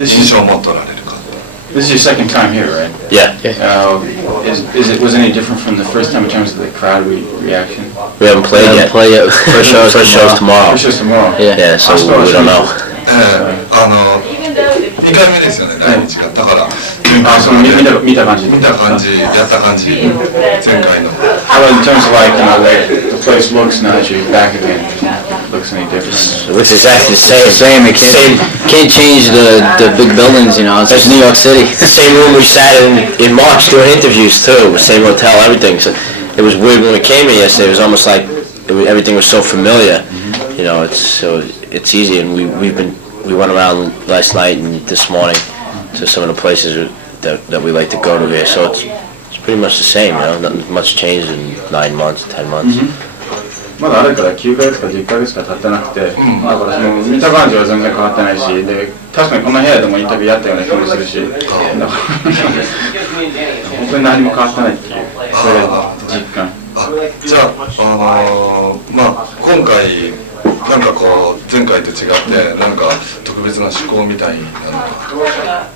印象を持っておられるか。This is your second time here, right? Yeah. Was it any different from the first time in terms of the crowd reaction? We haven't played yet. First show's tomorrow. First show's tomorrow. Yeah, so we don't know. 2回目ですよね、第1が。だから、見た感じ、やった感じ、前回の。How about in terms of like, the place looks now that you're back again? Looks any different? It's exactly the same. It can't change the big buildings, It's like New York City. It's the same room we sat in March doing interviews too. Same hotel, everything. So it was weird when we came here yesterday. It was almost like everything was so familiar. It's easy, and we went around last night and this morning to some of the places that we like to go to here. So it's pretty much the same, Nothing much changed in 9 months, 10 months. まだあれから9ヶ月か10ヶ月か経ってなくて、だからその見た感じは全然変わってないし、で確かにこの部屋でもインタビューやったような気もするし、だから本当に何も変わってないっていう、それが実感。じゃあ、今回なんかこう前回と違ってなんか特別な趣向みたいなのが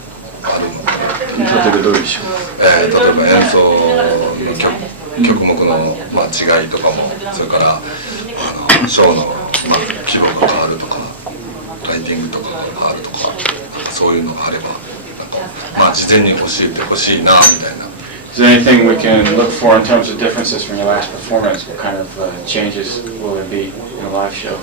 あるのかな。例えばどういう趣向？例えば演奏の曲目の違いとかも、それからショーの規模が変わるとか、ライティングとかが変わるとか、そういうのがあれば事前に教えてほしいなみたいな。Is there anything we can look for in terms of differences from your last performance? What kind of changes will there be in a live show?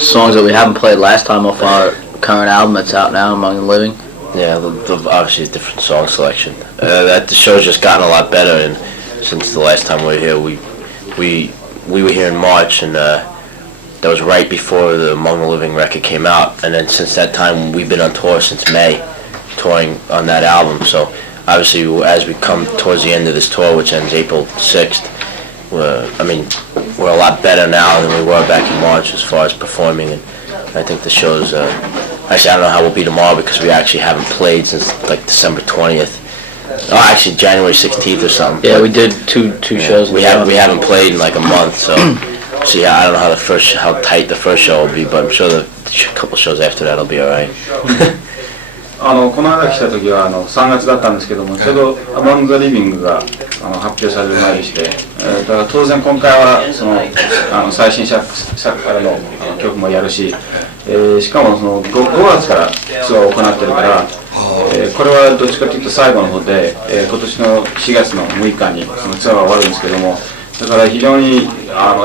Songs that we haven't played last time off our current album that's out now, Among the Living. Yeah, obviously a different song selection. The show's just gotten a lot better, and since the last time we were here, we were here in March, and that was right before the Among the Living record came out, and then since that time we've been on tour since May, touring on that album. So obviously, as we come towards the end of this tour, which ends April 6th, we're a lot better now than we were back in March as far as performing, and I think the show's. Actually, I don't know how we'll be tomorrow because we actually haven't played since like December 20th. Oh, actually January 16th or something. Yeah, we did two shows. We haven't played in like a month, so I don't know how tight the first show will be, but I'm sure the couple shows after that will be alright. この間来た時は3月だったんですけども、ちょうど「Among the Living」が発表される前でして、だから当然今回はその最新作からの曲もやるし、しかもその 5月からツアーを行ってるから、これはどっちかというと最後の方で、今年の4月の6日にそのツアーが終わるんですけども、だから非常に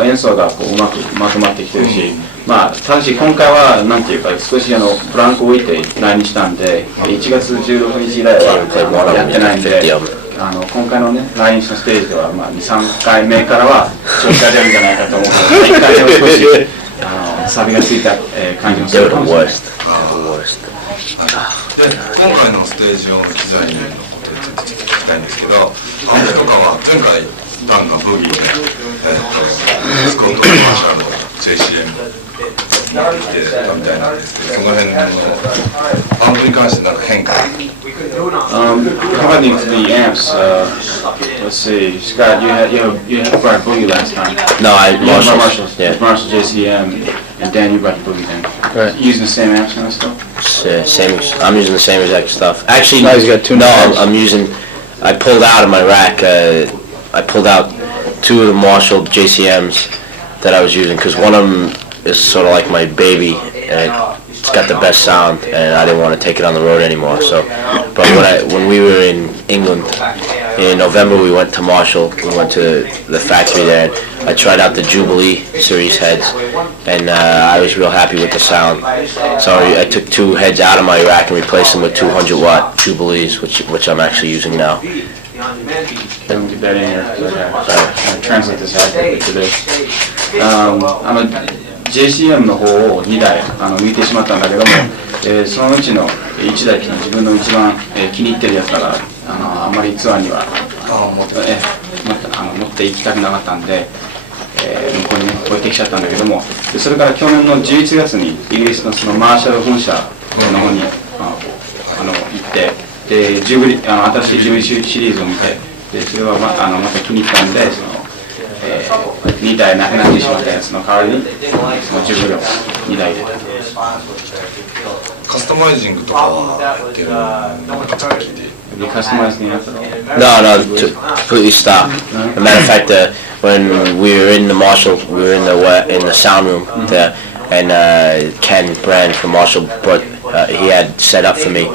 演奏がうまくまとまってきてるし、ただし今回はなんていうか少しブランクを置いて来日したんで、1月16日以来はやってないんで、今回のね来日のステージでは2、3回目からは調子が出るんじゃないかと思うので、1回目は少しサビがついた感じもするかもしれない。で、今回のステージ用の機材のことについて聞きたいんですけど、アンプとかは前回ダンがブギーで、スコットのマーシャルの JCM 来てたみたいなんですけど、その辺のアンプに関してなんか変化。According to the amps, let's see, Scott, you had brought boogie last time. No, Marshall. Yeah. Marshall JCM, and Dan, you brought the boogie then. Right. Using the same amps and stuff. Same. I'm using the same exact stuff. Actually, no, he's got two. No, I'm using. I pulled out of my rack. I pulled out 2 of the Marshall JCMs that I was using because one of them is sort of like my baby, and it's got the best sound, and I didn't want to take it on the road anymore. So, but when we were in England in November, we went to Marshall. We went to the factory there. And I tried out the Jubilee series heads, and I was real happy with the sound. So I took 2 heads out of my rack and replaced them with 200-watt Jubilees, which I'm actually using now. Don't get that in here. I translate this accurately today. JCM の方を2台抜いてしまったんだけども、そのうちの1台っていうのは自分の一番気に入ってるやつだからあんまりツアーには持っていきたくなかったんで、向こうにね置いてきちゃったんだけども、それから去年の11月にイギリスのそのマーシャル本社の方に行って、で新しいジュビリーシリーズを見て、でそれはまた気に入ったんで、2台なくなってしまったやつの代わりにそのジュビリーを2台入れた。カスタマイジングとかはやってるのかちょっと聞いていい？ Have you customized the amp at all? No, completely stopped. As a matter of fact, when we were in the Marshall, we were in the sound room there, and Ken Brand from Marshall he had set up for me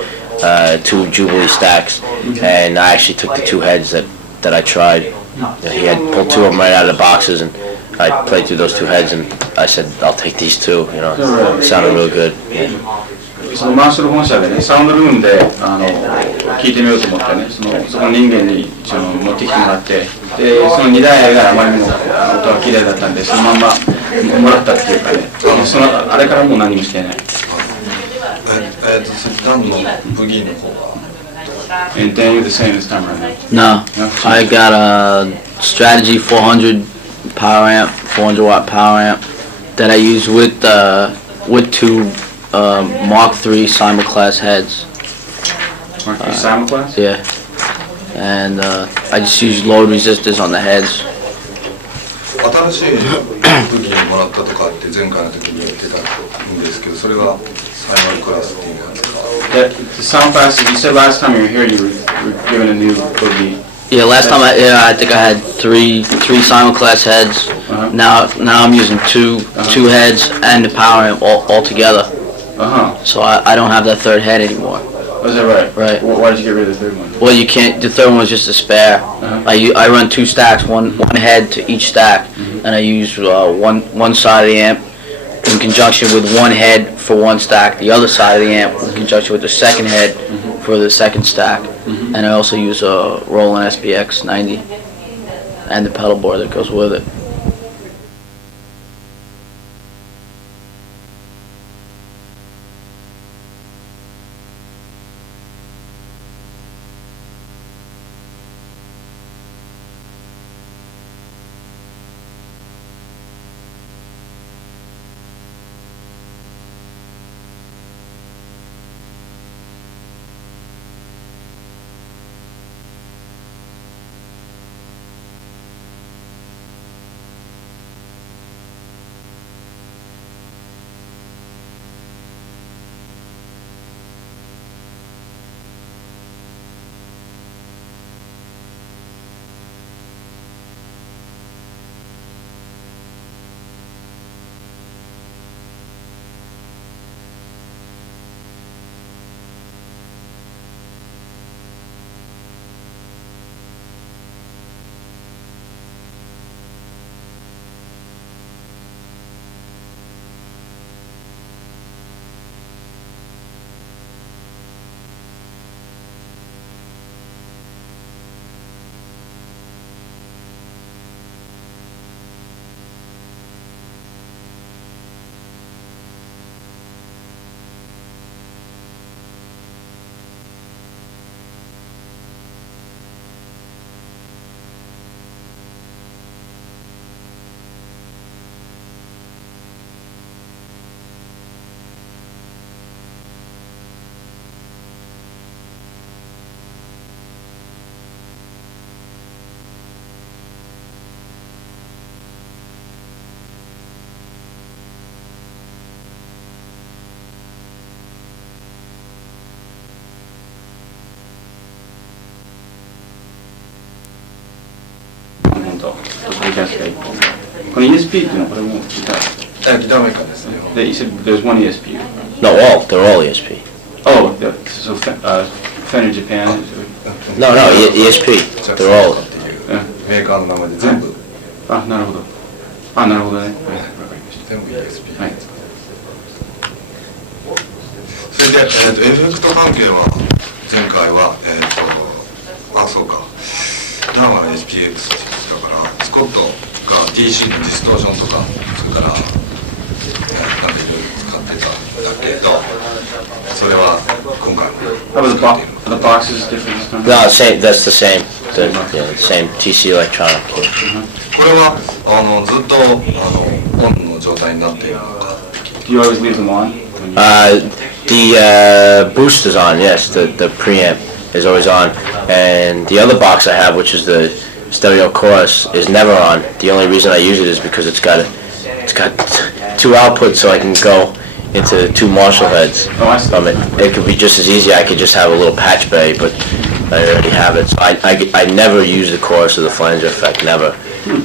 2 Jubilee stacks, and I actually took the 2 heads that I tried. He had pulled 2 of them right out of the boxes, and I played through those 2 heads, and I said, I'll take these 2. You know, it sounded real good. Yeah. そのマーシャル本社でね、サウンドルームで聞いてみようと思ってね、そこの人間に持ってきてもらって、でその2台があまりにも音が綺麗だったんで、そのまんまもらったっていうかね、あれからもう何もしてない。ダンのブギーの方は And Dan, you're the same this time right now? No, I got a Strategy 400 power amp, 400 watt power amp that I use with 2 Mark III simulclass heads. Mark III simulclass? Yeah, and I just use load resistors on the heads. 新しい武器をもらったとかって前回の時に言ってたんですけど、それがサイマルクラスっていうやつか。The sound class, you said last time you were here you were given a new boogie. Yeah, last time I think I had three simulclass heads. Now I'm using two heads and the power amp all together. So I don't have that 3rd head anymore. Oh, is that right? Right. Why did you get rid of the 3rd one? Well, you can't. The 3rd one was just a spare. I run 2 stacks, one head to each stack, and I use one side of the amp in conjunction with 1 head for 1 stack, the other side of the amp in conjunction with the 2nd head for the 2nd stack, and I also use a Roland SPX 90 and the pedal board that goes with it. ESP っていうのはこれもギター？ギターメーカーですね。You said there's one ESP. No, they're all ESP. Oh, so Fender Japan. No, ESP. They're all. メーカーの名前で全部。なるほど。なるほどね。全部 ESP。はい。それでエフェクト関係は前回はそうか。ダンは SPX だからスコットが DC のディストーションとかそれからなんかいろいろ使ってたんだけどそれは今回も使っている。The box is different this time? No, that's the same. The same TC Electronic. これはずっとオンの状態になっているのか。Do you always leave them on? The boost is on. Yes, the preamp is always on, and the other box I have, which is the stereo chorus, is never on. The only reason I use it is because it's got 2 outputs, so I can go into two Marshall heads Oh, I see. from it. It could be just as easy. I could just have a little patch bay, but I already have it. So I never use the chorus of the flanger effect, never.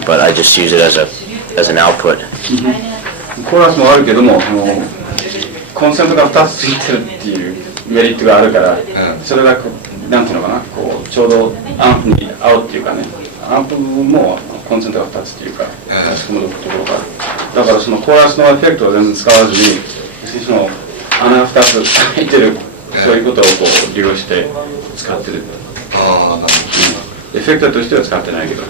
But I just use it as an output. コーラスもあるけども、コンセントが2つついてるっていうメリットがあるから、それがこうなんていうのかな、こうちょうどアンプに合うっていうかね、アンプもコンセントが2つっていうか、差し込むところがある。だからそのコーラスのエフェクトを全然使わずに、その穴2つ入ってる、そういうことをこう利用して使ってる。ああ、なるほど。エフェクトとしては使ってないけど。で、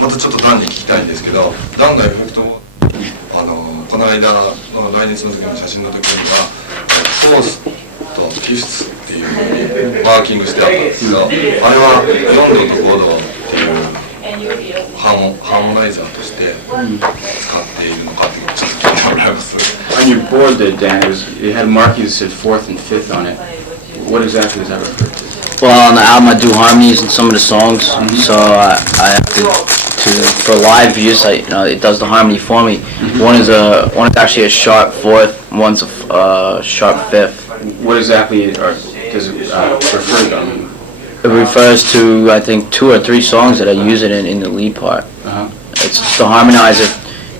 またちょっとダンに聞きたいんですけど、ダンがエフェクトをこの間の来日の時の写真の時にはソースとフィフスっていうマーキングしてあったんですけど、あれは4度と5度っていうハーモナイザーとして使っているのかっていうのをちょっと聞いてもらいます。On your board there, Dan, it had markings that said 4th and 5th on it. What exactly does that refer to? Well, on the album I do harmonies in some of the songs, so I have to for live use. It does the harmony for me. One is actually a sharp 4th, one's a sharp 5th. What exactly does it refer to? I mean, It refers to, I think, 2 or 3 songs that I use it in the lead part. It's the harmonizer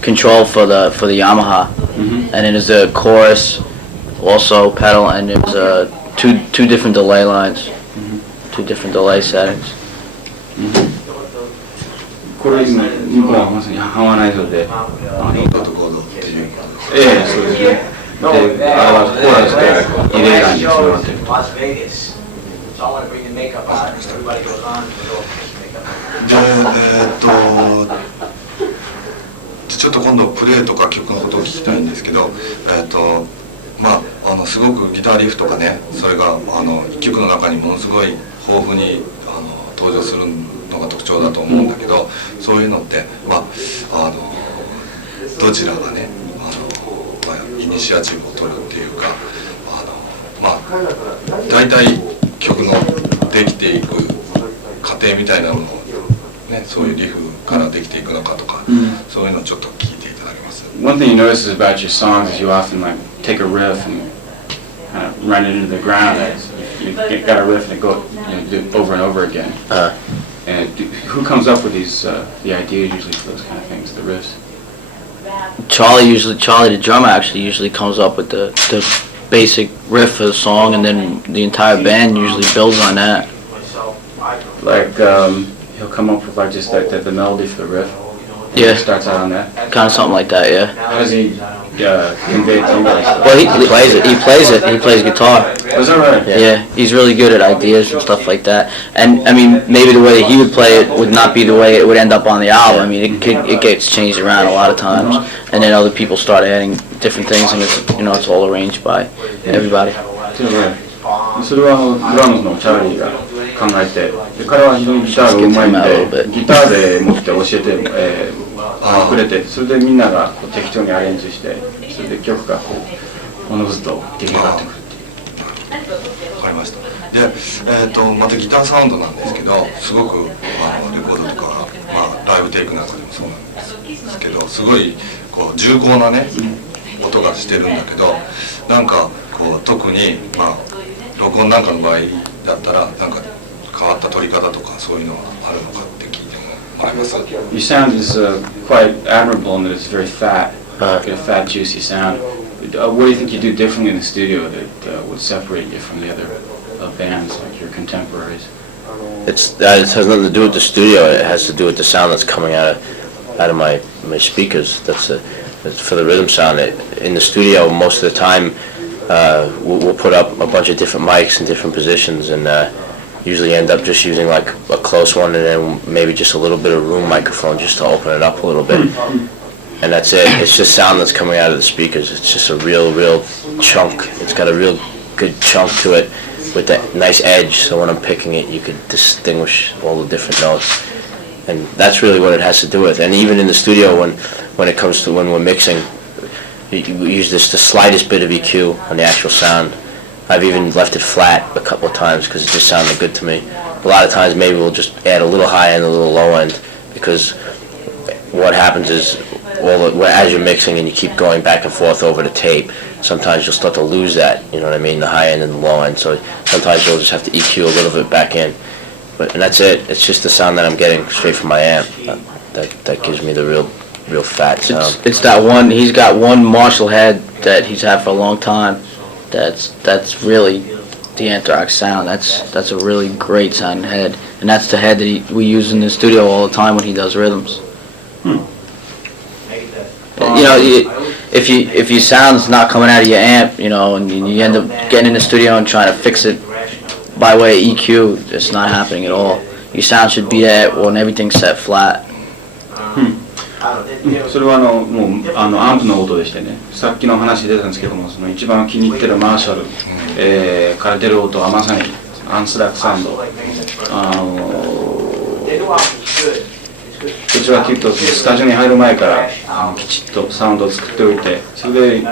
control for the Yamaha, and then there's a chorus, also pedal, and there's two different delay lines, 2 different delay settings. これ今はまさにハワナイズで、4度と5度っていう。ええ、そうですね。で、あれはコーラスとリレーラインにつながってる。ちょっと今度プレーとか曲のことを聞きたいんですけど、すごくギターリフとかね、それが1曲の中にものすごい豊富に登場するのが特徴だと思うんだけど、そういうのってどちらがねイニシアチブを取るっていうか、大体曲のできていく過程みたいなのをね、そういうリフからできていくのかとか、そういうのをちょっと聞いていただけます。One thing you notice about your songs is you often like take a riff and kind of run it into the ground. You got a riff and it go do it over and over again. And who comes up with the ideas usually for those kind of things, the riffs? Charlie, the drummer, actually usually comes up with the basic riff for the song, and then the entire band usually builds on that. Like he'll come up with like just the melody for the riff. Yeah. Starts out on that. Kind of something like that, yeah. How does he convey it to you guys? Well, he plays it. He plays guitar. Is that right? Yeah, he's really good at ideas and stuff like that. And I mean, maybe the way he would play it would not be the way it would end up on the album. I mean, it gets changed around a lot of times, and then other people start adding different things, and it's all arranged by everybody. それはドラムのチャーリーが考えて、で彼は非常にギターがうまいんで、ギターで持って教えてくれて、それでみんながこう適当にアレンジして、それで曲がこうおのずと出来上がってくるっていう。わかりました。で、またギターサウンドなんですけど、すごくレコードとか、ライブテイクなんかでもそうなんですけど、すごいこう重厚なね音がしてるんだけど、なんかこう特に録音なんかの場合だったらなんか変わった取り方とかそういうのはあるのかって聞いてもらえます？ Your sound is quite admirable in that it's very fat, a fat, juicy sound. What do you think you do differently in the studio that would separate you from the other bands, like your contemporaries? It has nothing to do with the studio. It has to do with the sound that's coming out of my speakers. That's for the rhythm sound. In the studio, most of the time, we'll put up a bunch of different mics in different positions, and usually end up just using like a close one, and then maybe just a little bit of room microphone just to open it up a little bit. And that's it. It's just sound that's coming out of the speakers. It's just a real chunk. It's got a real good chunk to it with that nice edge, so when I'm picking it, you could distinguish all the different notes. And that's really what it has to do with. And even in the studio, when it comes to when we're mixing, we use the slightest bit of EQ on the actual sound. I've even left it flat a couple of times because it just sounded good to me. A lot of times maybe we'll just add a little high end, a little low end, because what happens is as you're mixing and you keep going back and forth over the tape, sometimes you'll start to lose that, you know what I mean, the high end and the low end. So sometimes you'll just have to EQ a little bit back in. And that's it. It's just the sound that I'm getting straight from my amp. That gives me the real fat sound. It's that one. He's got one Marshall head that he's had for a long time. That's really the Anthrax sound. That's a really great sounding head, and that's the head that we use in the studio all the time when he does rhythms. You know, if your sound's not coming out of your amp, you know, and you end up getting in the studio and trying to fix it by way of EQ, it's not happening at all. Your sound should be there when everything's set flat. それはもうアンプの音でしてね、さっきの話出たんですけども、その一番気に入ってるマーシャル、から出る音はまさにアンスラックサウンド。どちらかというとスタジオに入る前からきちっとサウンドを作っておいて、それで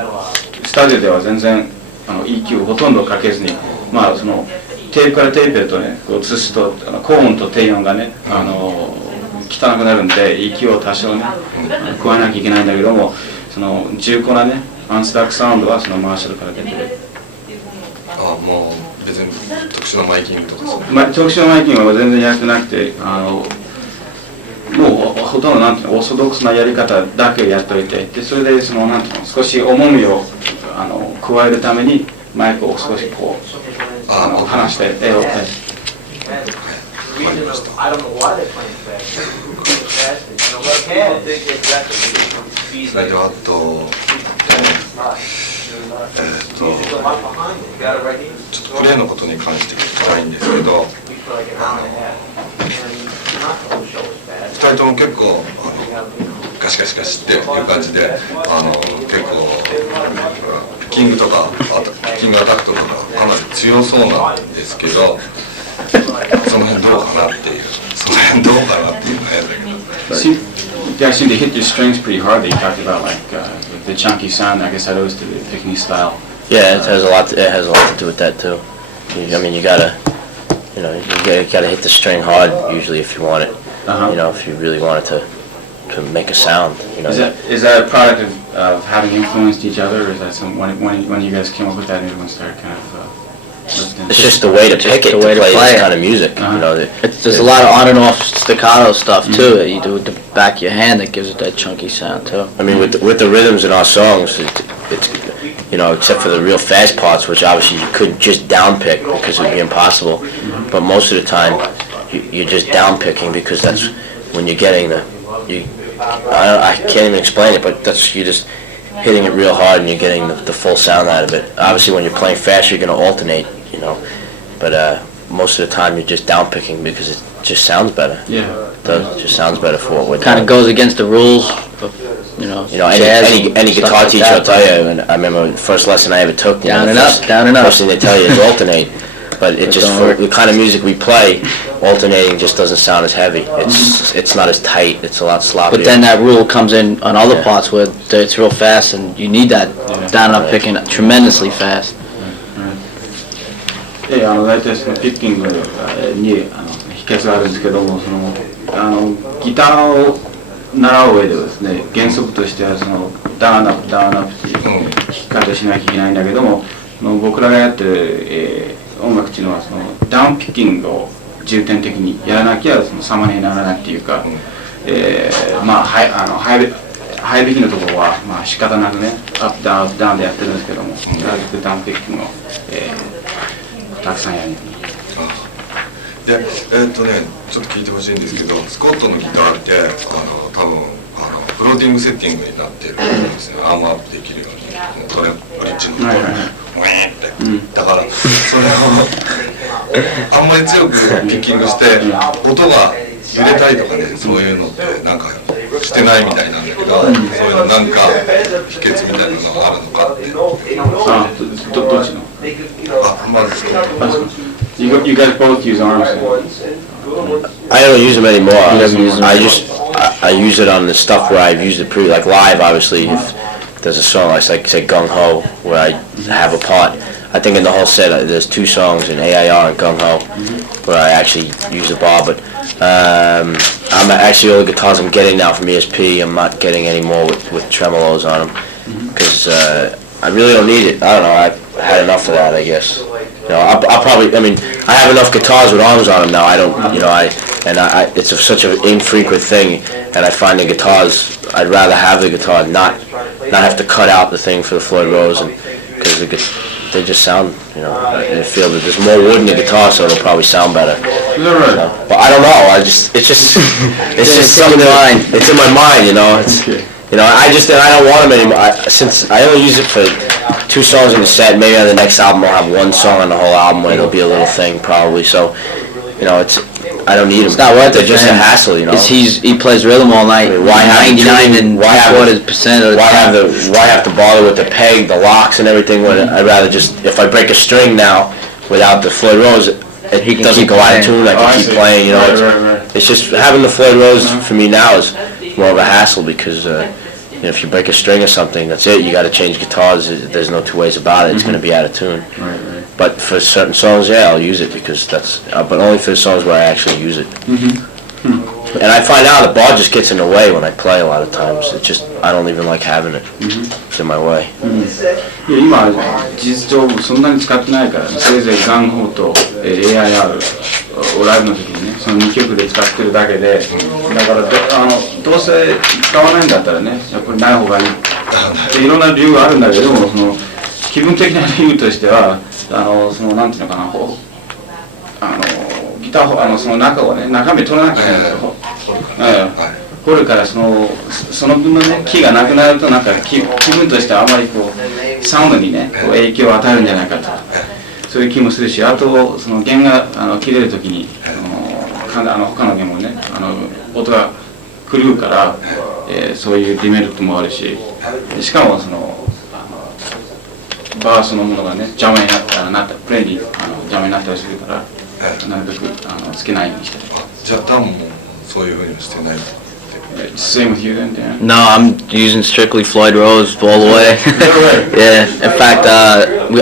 スタジオでは全然EQ ほとんどかけずに、まあそのテープからテープへとね移すと高音と低音がね汚くなるんで EQ を多少ね加えなきゃいけないんだけども、その重厚なねアンスラックサウンドはそのマーシャルから出てる。もう別に特殊なマイキングとかそう、特殊なマイキングは全然やってなくて、もうほとんどなんていうのオーソドックスなやり方だけやっておいて、でそれでそのなんていうの少し重みを加えるためにマイクを少しこう離して絵を。わかりました。それではあとちょっとプレーのことに関して聞きたいんですけど、2人とも結構ガシガシガシっていう感じで結構ピッキングとかピッキングアタックとかがかなり強そうなんですけど、その辺どうかなっていう、その辺どうかなっていうのは変だけど。You guys seem to hit your strings pretty hard. That you talked about like the chunky sound. I guess that owes to the picking style. Yeah, it has a lot to do with that too. I mean, you gotta hit the string hard usually if you want it. You know, if you really want it to make a sound. You know. Is that a product of having influenced each other, or is that when you guys came up with that and everyone started kind of? It's just the way to pick it, to play this kind of music. You know, there's a lot of on and off staccato stuff too that you do with the back of your hand that gives it that chunky sound too. I mean, with the rhythms in our songs, it's you know, except for the real fast parts, which obviously you could just down pick because it would be impossible. But most of the time, you're just down picking because that's when you're getting I can't even explain it, but you're just hitting it real hard and you're getting the full sound out of it. Obviously, when you're playing fast, you're going to alternate, you know. But most of the time, you're just down picking because it just sounds better. Yeah. It just sounds better for what we're kind of goes against the rules of, you know, any guitar teacher will tell you, and I remember the first lesson I ever took, down and up. First thing they tell you is alternate, but it just, for the kind of music we play, alternating just doesn't sound as heavy. It's not as tight, it's a lot sloppier. But then that rule comes in on other parts where it's real fast and you need that down and up picking tremendously fast. 大体そのピッキングに秘訣があるんですけども、ギターを習う上ではですね、原則としてはそのダウンアップダウンアップっていう弾き方をしなきゃいけないんだけども、僕らがやってる、音楽っていうのはそのダウンピッキングを重点的にやらなきゃその様にならないっていうか、まあハイビキのところはまあ仕方なくねアップダウンアップダウンでやってるんですけども、ダウンピッキングを、たくさんやる。で、ちょっと聞いてほしいんですけど、スコットのギターって多分フローティングセッティングになってるんですね。アームアップできるようにブリッジのところにウィーンって、だからそれをあんまり強くピッキングして音が揺れたりとかね、そういうのってなんかしてないみたいなんだけど、そういうのなんか秘訣みたいなのがあるのかって。どっちの？まずスコット。You guys both use arms. I don't use them anymore. I use it on the stuff where I've used it like live. Obviously, if there's a song like say Gung Ho where I have a part, I think in the whole set there's 2 songs in AIR and Gung Ho where I actually use the bar, but I'm actually all the guitars I'm getting now from ESP. I'm not getting any more with tremolos on them because I really don't need it. I don't know. I've had enough of that, I guess. You know, I'll probably. I mean, I have enough guitars with arms on them now. I don't. You know, it's such an infrequent thing, and I find the guitars. I'd rather have the guitar, not have to cut out the thing for the Floyd Rose, and because they just sound. You know, I feel that there's more wood in the guitar, so it'll probably sound better. So, but I don't know. it's just something that it's in my mind. You know, you know, I don't want them anymore. Since I only use it for 2 songs in the set, maybe on the next album I'll have 1 song on the whole album where it'll be a little thing probably. So, you know, I don't need them. It's not worth it. They're just a hassle, you know. He plays rhythm all night. I mean, why have 99% of the time. Why have to bother with the peg, the locks, and everything? When I'd rather just, if I break a string now without the Floyd Rose, it doesn't go out of tune. I can keep playing. You know, it's just having the Floyd Rose for me now is more of a hassle because. You know, if you break a string or something, that's it. You got to change guitars. There's no 2 ways about it. It's going to be out of tune. Right. But for certain songs, yeah, I'll use it because that's. But only for the songs where I actually use it. And I find out the bar just gets in the way when I play a lot of times. It just I don't even like having it. It's in my way. いや今事実上そんなに使ってないから、ね、せいぜいガンホーと AIR をライブの時にねその2曲で使ってるだけで、だからどうせ使わないんだったらねやっぱりない方がいいっていろんな理由があるんだけどもその気分的な理由としてはそのなんていうのかなこうギターその中をね中身取らなきゃいけないんだよ。掘るからその分のね木がなくなるとなんか気分としてはあまりこうサウンドにねこう影響を与えるんじゃないかとそういう気もするしあとその弦が切れるときに他の弦もね音が狂うから、そういうデメリットもあるししかもそのバーそのものがね邪魔になったプレイに邪魔になったりするからなるべくつけないようにしてる。じゃあダンもそういうふうにしてない。Same with you then, Dan? No, I'm using strictly Floyd Rose all the way. Yeah, in fact,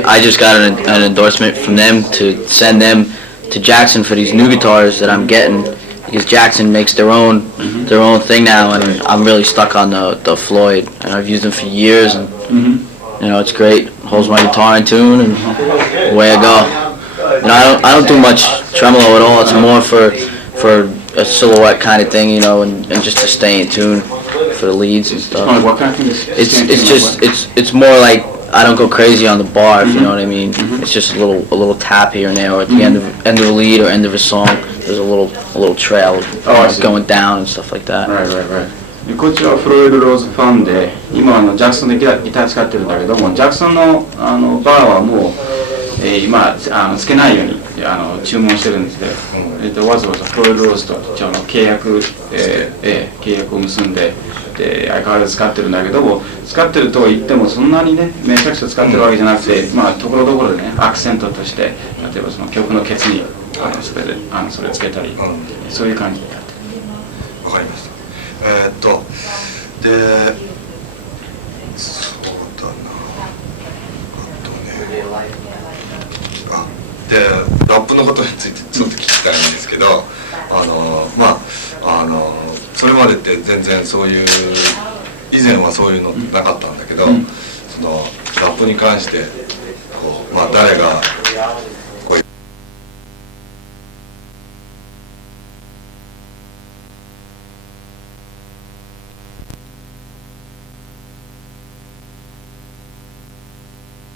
I just got an endorsement from them to send them to Jackson for these new guitars that I'm getting because Jackson makes their own thing now, and I'm really stuck on the Floyd, and I've used them for years, and you know it's great. Holds my guitar in tune, and away I go. You know, I don't do much tremolo at all. It's more for a silhouette kind of thing, you know, and just to stay in tune for the leads and stuff. What kind of thing? It's more like I don't go crazy on the bar, if you know what I mean. It's just a little tap here and there, or at the end of a lead or end of a song, there's a little trail going down and stuff like that. Right. でこっちはフロイド・ローズファンで今ジャクソンでギター使ってるんだけどもジャクソンのバーはもう今つけないように注文してるんですけど、わざわざフロイド・ローズと契約を結んで相変わらず使ってるんだけども使ってるとは言ってもそんなにねめちゃくちゃ使ってるわけじゃなくて、まあところどころでねアクセントとして例えばその曲のケツにそれつけたり、そういう感じでやってる。わかりました。でそうだなでラップのことについてちょっと聞きたいんですけどそれまでって全然そういう以前はそういうのなかったんだけど、そのラップに関して誰がこういう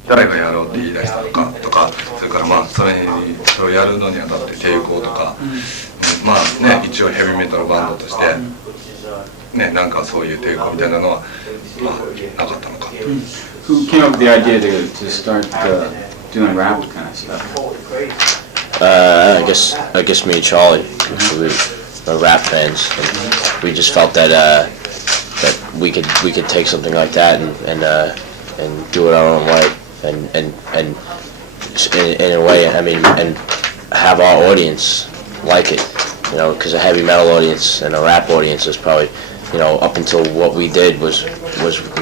誰がやろうって言い出したのかとかそれからそれをやるのにあたって抵抗とか、一応ヘビーメタルバンドとしてなんかそういう抵抗みたいなのはなかったのか。Who came up with the idea to start doing rap kind of stuff? I guess me and Charlie. We're rap fans. And we just felt that we could take something like that and do it our own way. And in a way, I mean, and have our audience like it, you know, because a heavy metal audience and a rap audience is probably, you know, up until what we did was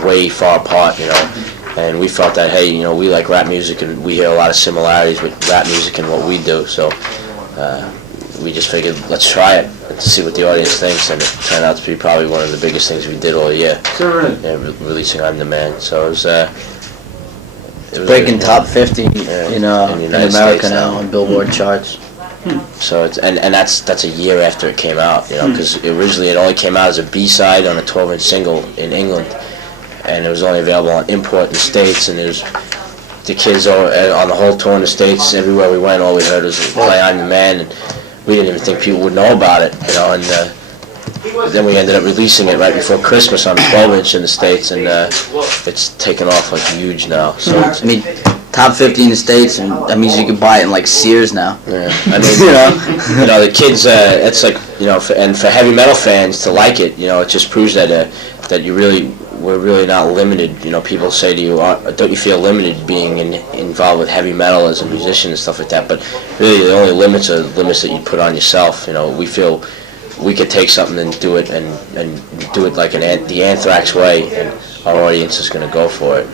way far apart, you know. and we felt that, hey, we like rap music and we hear a lot of similarities with rap music and what we do, so we just figured let's try it and see what the audience thinks, and it turned out to be probably one of the biggest things we did all year. Releasing On Demand, so it was breaking top 50 in America now on Billboard charts. So it's and that's a year after it came out, because originally it only came out as a B-side on a 12-inch single in England, and it was only available on import in the States, and there's the kids on the whole tour in the States, everywhere we went, all we heard was play On Demand, and we didn't even think people would know about it, and then we ended up releasing it right before Christmas on a 12-inch in the States, and it's taken off like huge now. So I mean, top 50 in the States, and that means you can buy it in like Sears now. Yeah, I mean, the kids, it's like, and for heavy metal fans to like it, it just proves that we're really not limited. People say to you, don't you feel limited being involved with heavy metal as a musician and stuff like that, but really the only limits are limits that you put on yourself. We feel we could take something and do it and do it like the Anthrax way, and our audience is going to go for it.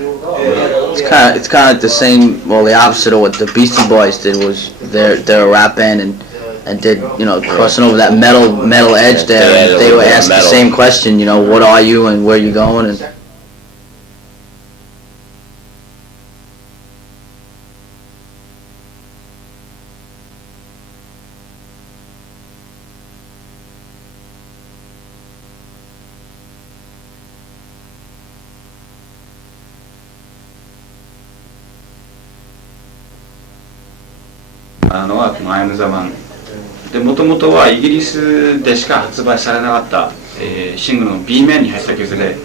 It's kind of like the same, well, the opposite of what the Beastie Boys did. Was they're a rap band and did crossing over that metal edge there. They were asked the same question, what are you and where you going, andアイム・ザ・マンで、もともとはイギリスでしか発売されなかった、シングルの B 面に入った曲で、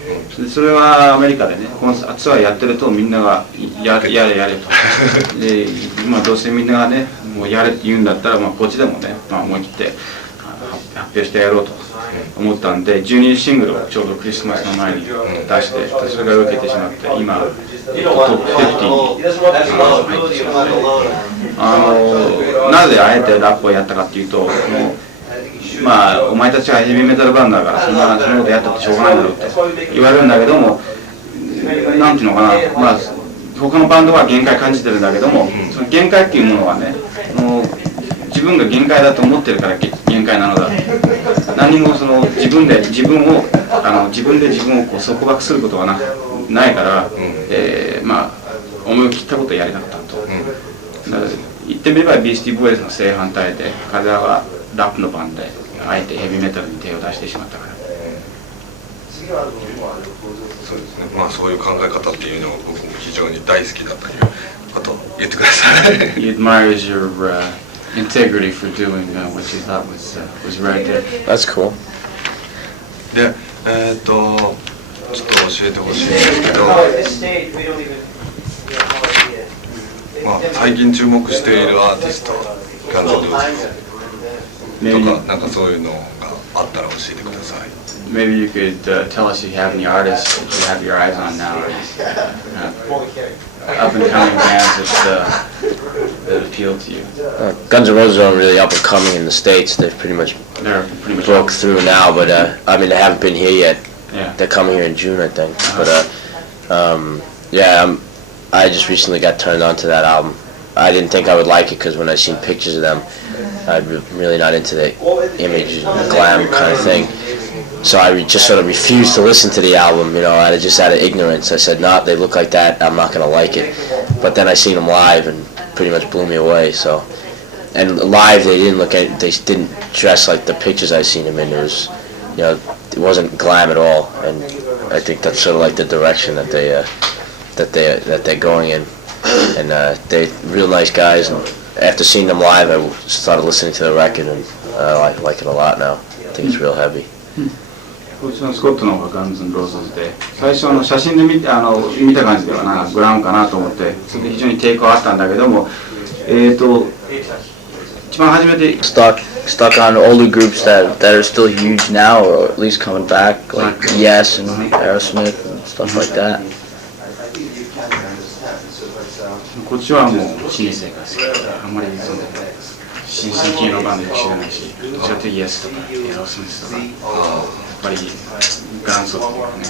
それはアメリカでね、このツアーやってるとみんながやれとで、今どうせみんながね、もうやれって言うんだったら、こっちでもね、思い切って発表してやろうと思ったんで、12シングルをちょうどクリスマスの前に出して、それが受けてしまって、今トップ50に入ってしまって、なぜあえてラップをやったかっていうと、お前たちはヘビーメタルバンドだからそんなことやったってしょうがないだろうって言われるんだけども、なんていうのかな、他のバンドは限界感じてるんだけども、その限界っていうものはね、自分が限界だと思ってるから限界なのだ。何も自分で自分をこう束縛することはないから、思い切ったことをやりたかったと。だから言ってみればビースティーボーイズの正反対で、彼らはラップのバンドであえてヘビーメタルに手を出してしまったから。そうですね。そういう考え方っていうのを僕も非常に大好きだということを言ってください。He admires your integrity for doing what you thought was right there. That's cool. で、ちょっと教えてほしいんですけど、最近注目しているアーティスト、ガンズ・ローズとか、なんかそういうのがあったら教えてください。Maybe you could tell us if you have any artists that you have your eyes on now, up and coming bands that appeal to you. Guns N' Roses aren't really up and coming in the States. They're pretty much broke through now, but I mean they haven't been here yet. Yeah. They're coming here in June, I think. But I just recently got turned on to that album. I didn't think I would like it because when I seen pictures of them, I'm really not into the image and glam kind of thing. So I just sort of refused to listen to the album, just out of ignorance. I said, no, they look like that, I'm not going to like it. But then I seen them live and pretty much blew me away. So, and live they didn't dress like the pictures I seen them in. It was, it wasn't glam at all. And I think that's sort of like the direction that they're going in. And they're real nice guys. And after seeing them live, I started listening to the record, and I like it a lot now. I think it's real heavy. こっちのスコットの方がガンズ・ローズで、最初写真で見た感じではグラウンかなと思って、それで非常に抵抗あったんだけども、一番初めて stuck on older groups that are still huge now, or at least coming back, like Yes and Aerosmith and stuff like that. こっちはもうシンセが好きで、あんまり新進気鋭のバンドよく知らないし、どちらかというと Yes とかエアロスミスとか、やっぱり元祖っていうかね、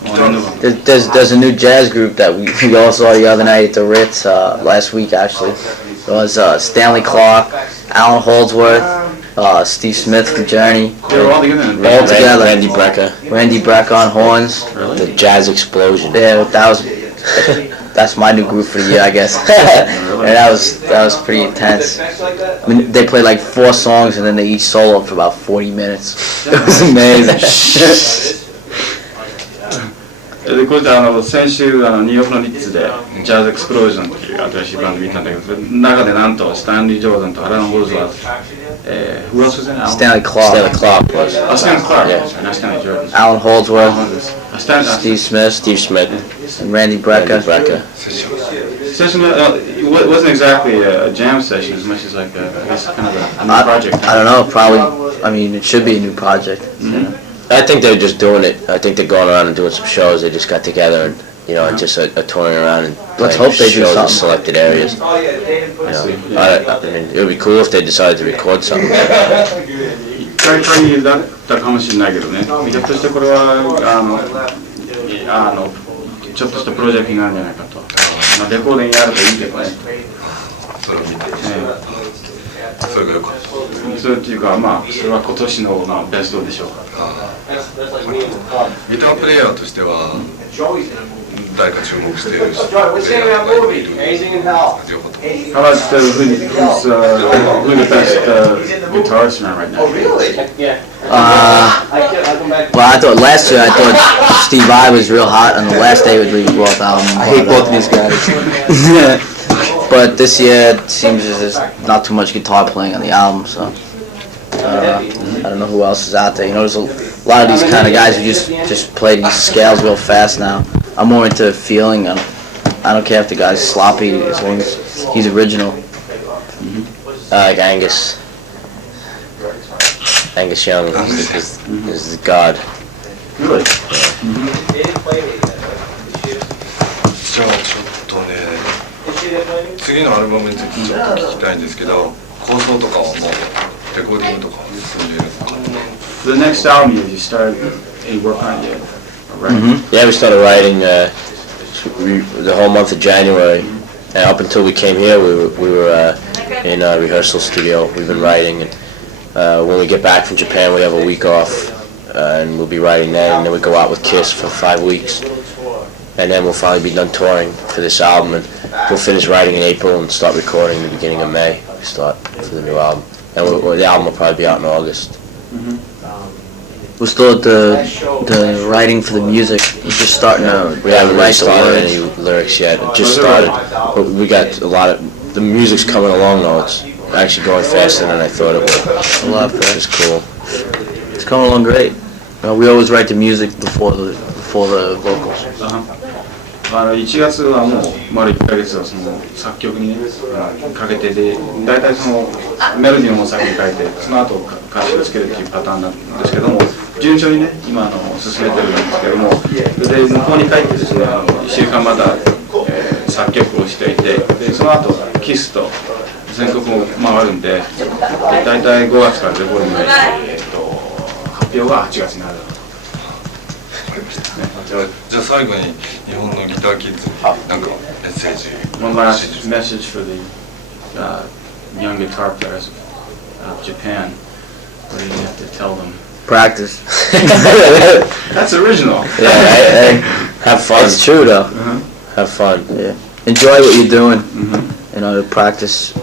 There's a new jazz group that we all saw the other night at the Ritz last week actually. It was Stanley Clark, Alan Holdsworth, Steve Smith from Journey. They were all together. All together. Randy Brecker on horns. Really? The Jazz Explosion. Yeah, that's my new group for the year, I guess. And that was pretty intense. I mean, they played like 4 songs and then they each soloed for about 40 minutes. It was amazing. でこれで先週ニューヨークのリッツでジャズエクスプロージョンっていう新しいバンド見たんだけど、それ中でなんとスタンリー・ジョーダンとアラン・ホーズワーズ、who else was in it? Stanley Clark. Stanley Clark was. Stanley Clark. Yeah. Not Stanley Jordan. Alan Holdsworth. Steve Steve Smith. And Randy Brecker. Session it wasn't exactly a jam session as much as like I guess kind of a new project. I don't know. Probably. I mean, it should be a new project. Mm-hmm. I think they're just doing it. I think they're going around and doing some shows. They just got together and, you know, just a touring around and Let's playing hope they do shows in something. selected areas. You know, I mean, it would be cool if they decided to record something. 一回だったかもしれないけどね。ひょっとしてこれはちょっとしたプロジェクトになるんじゃないかと。レコーディングやるといいけどね。それを見て、それがよかった。それっていうかまあそれは今年のベストでしょうか。ギタープレイヤーとしては誰か注目している人プレイヤーがいる情報と。How about who the best guitarist right now? Well, I thought last year Steve I was real hot on the last David Lee Roth album. I hate both of these guys. But this year it seems as there's not too much guitar playing on the album, so I don't know who else is out there. You know, there's a lot of these kind of guys who just play these scales real fast now. I'm more into feeling. I don't care if the guy's sloppy as long as he's original. Like Angus. Angus Young is the god. Really? じゃあちょっとね、次のアルバムについてちょっと聞きたいんですけど、構想とかはもうレコーディングとかそういうのか。The next album you started any work on yet? Right? Yeah, we started writing the whole month of January, and up until we came here, we were in a rehearsal studio. We've been writing, and when we get back from Japan, we have a week off, and we'll be writing then, and then we go out with Kiss for 5 weeks, and then we'll finally be done touring for this album, and we'll finish writing in April and start recording in the beginning of May. We start for the new album, and the album will probably be out in August. We're still at the writing for the music. We're just starting to We haven't really write the started words. any lyrics yet. It just started, but we got a lot of the music's coming along though. It's actually going faster than I thought it would. A lot Which is cool. It's coming along great. We always write the music before the vocals. 1月はもう丸1ヶ月はその作曲にねかけてで大体そのメロディーも先に書いてその後歌詞をつけるっていうパターンなんですけども順調にね今進めてるんですけどもで向こうに帰ってですね1週間まだ、作曲をしていてでその後キスと全国を回るんで大体5月からレコーディングが、発表が8月になる。じゃあ最後に日本のギターキッズになんかメッセージ。One last message for the young guitar players of Japan. What do you have to tell them? Practice. That's original. Yeah, right? Have fun. It's true though. Have fun. Yeah. Enjoy what you're doing. You know, practice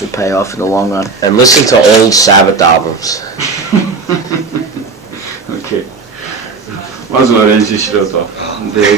will pay off in the long run. And listen to old Sabbath albums. Okay. まずは練習しろと。で